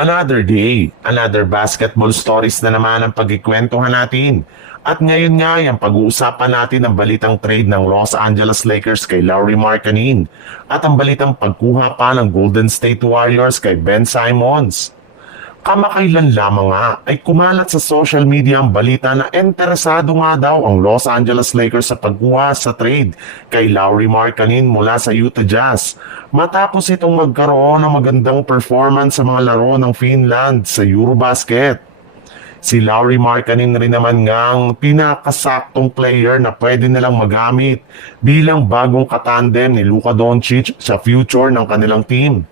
Another day, another basketball stories na naman ang pagkikwentuhan natin. At ngayon nga, yung pag-uusapan natin ang balitang trade ng Los Angeles Lakers kay Lauri Markkanen at ang balitang pagkuha pa ng Golden State Warriors kay Ben Simmons. Kamakailan lamang nga ay kumalat sa social media ang balita na interesado nga daw ang Los Angeles Lakers sa pagkuha sa trade kay Lauri Markkanen mula sa Utah Jazz matapos itong magkaroon ng magandang performance sa mga laro ng Finland sa Eurobasket. Si Lauri Markkanen rin naman ngang pinakasaktong player na pwede nilang magamit bilang bagong katandem ni Luka Doncic sa future ng kanilang team.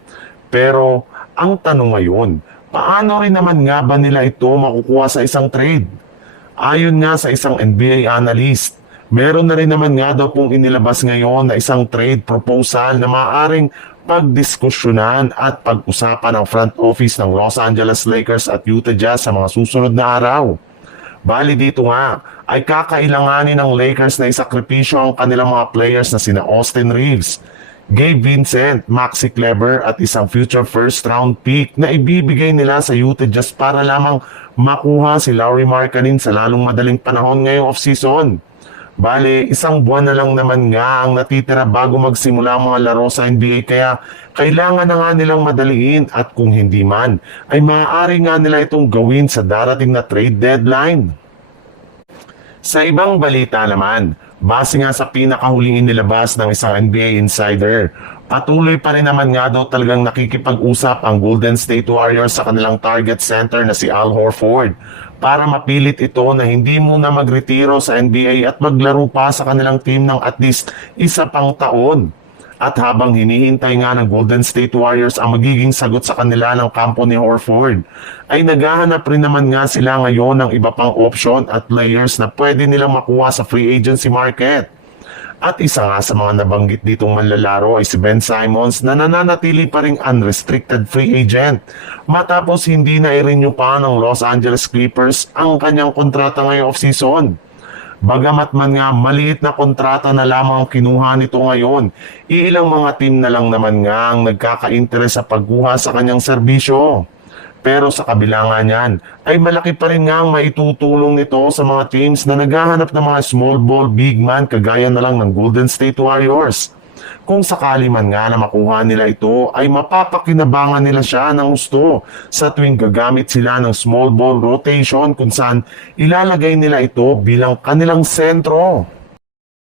Pero ang tanong ngayon, paano rin naman nga ba nila ito makukuha sa isang trade? Ayon nga sa isang NBA analyst, meron na rin naman nga daw pong inilabas ngayon na isang trade proposal na maaaring pagdiskusyonan at pag-usapan ng front office ng Los Angeles Lakers at Utah Jazz sa mga susunod na araw. Bali dito nga ay kakailanganin ng Lakers na isakripisyo ang kanilang mga players na sina Austin Reeves, Gabe Vincent, Maxi Kleber at isang future first round pick na ibibigay nila sa Utah Jazz para lamang makuha si Lauri Markkanen sa lalong madaling panahon ngayong offseason. Bale, isang buwan na lang naman nga ang natitira bago magsimula ang mga laro sa NBA kaya kailangan na nga nilang madaliin at kung hindi man ay maaari nga nila itong gawin sa darating na trade deadline. Sa ibang balita naman, base nga sa pinakahuling inilabas ng isang NBA insider, patuloy pa rin naman nga daw talagang nakikipag-usap ang Golden State Warriors sa kanilang target center na si Al Horford para mapilit ito na hindi muna magretiro sa NBA at maglaro pa sa kanilang team ng at least isa pang taon. At habang hinihintay nga ng Golden State Warriors ang magiging sagot sa kanila ng kampo ni Horford, ay naghahanap rin naman nga sila ngayon ng iba pang option at players na pwede nilang makuha sa free agency market. At isa nga sa mga nabanggit ditong manlalaro ay si Ben Simmons na nananatili pa ring unrestricted free agent matapos hindi na i-renew pa ng Los Angeles Clippers ang kanyang kontrata ngayong offseason. Bagamat man nga maliit na kontrata na lamang ang kinuha nito ngayon, iilang mga team na lang naman nga ang nagkaka-interes sa pagkuha sa kanyang serbisyo. Pero sa kabila nga niyan, ay malaki pa rin nga ang maitutulong nito sa mga teams na naghahanap ng mga small ball big man kagaya na lang ng Golden State Warriors. Kung sakali man nga na makuha nila ito, ay mapapakinabangan nila siya ng gusto sa tuwing gagamit sila ng small ball rotation kung saan ilalagay nila ito bilang kanilang sentro.